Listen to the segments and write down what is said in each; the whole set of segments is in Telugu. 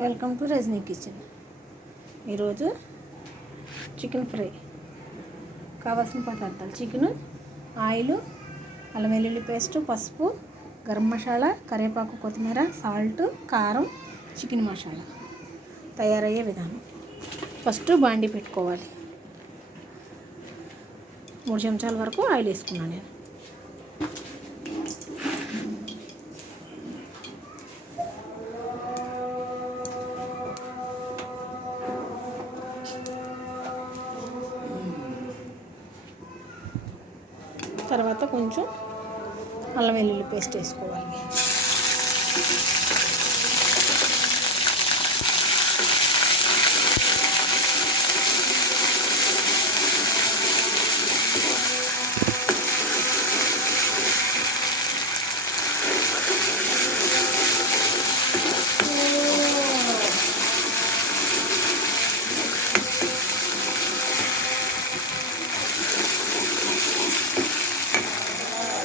Welcome to Rajani kitchen. ఈరోజు చికెన్ ఫ్రై కావాల్సిన పదార్థాలు: చికెను, ఆయిల్, అల్లం వెల్లుల్లి పేస్టు, పసుపు, గరం మసాలా, కరివేపాకు, కొత్తిమీర, సాల్ట్, కారం, చికెన్ మసాలా. తయారయ్యే విధానం: ఫస్ట్ బాండి పెట్టుకోవాలి. 3 చెంచాల వరకు ఆయిల్ వేసుకున్నాను నేను. తర్వాత కొంచెం అల్లం వెల్లుల్లి పేస్ట్ వేసుకోవాలి.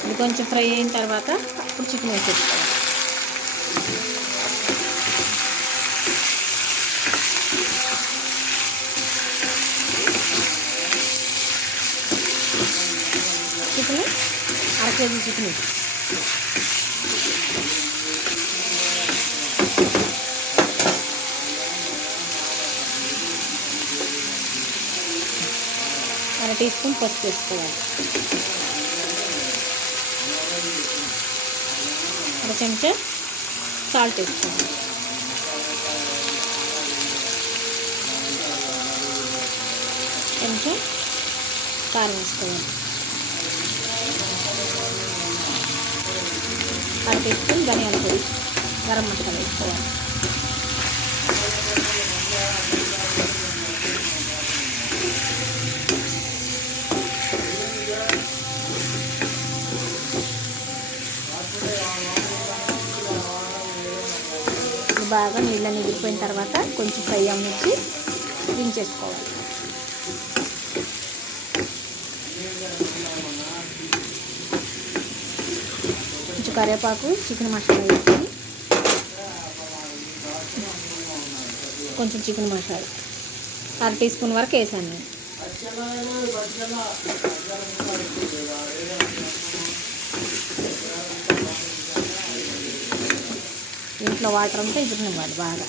ఇది కొంచెం ఫ్రై అయిన తర్వాత అప్పుడు చికెన్ వేసేసుకోవాలి. Chicken 1/2 KG chicken. అర టీ స్పూన్ పసుపు వేసుకోవాలి. 1 చెంచా సాల్ట్ వేసుకోవాలి. కొంచెం కారం వేసుకోవాలి. 1/2 టీ స్పూన్ ధనియాల పొడి, గరం మసాలా వేసుకోవాలి. బాగా నీళ్ళని ఎగిరిపోయిన తర్వాత కొంచెం ఫ్రై అవ్వనిచ్చి దించేసుకోవాలి. కొంచెం కరివేపాకు, చికెన్ మసాలా వేసుకొని కొంచెం చికెన్ మసాలా 1/2 టీ స్పూన్ వరకు వేసాను నేను. ఇంట్లో వాటర్ అంతా ఇవ్వాలి బాగా.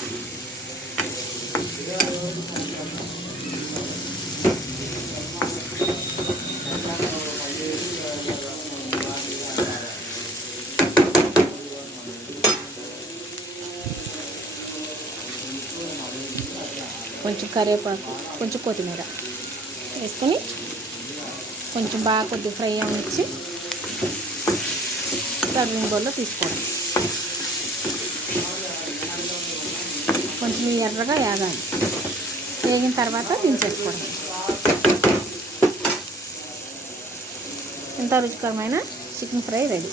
కొంచెం కరివేపాకు, కొంచెం కొత్తిమీర వేసుకొని కొంచెం బాగా కొద్దిగా ఫ్రై అవ్వనిచ్చి సర్వింగ్ బౌల్లో తీసుకోవడం. కొంచెం ఎర్రగా వేగాలి. వేగిన తర్వాత దించేసుకోవడం. ఇంత రుచికరమైన చికెన్ ఫ్రై రెడీ.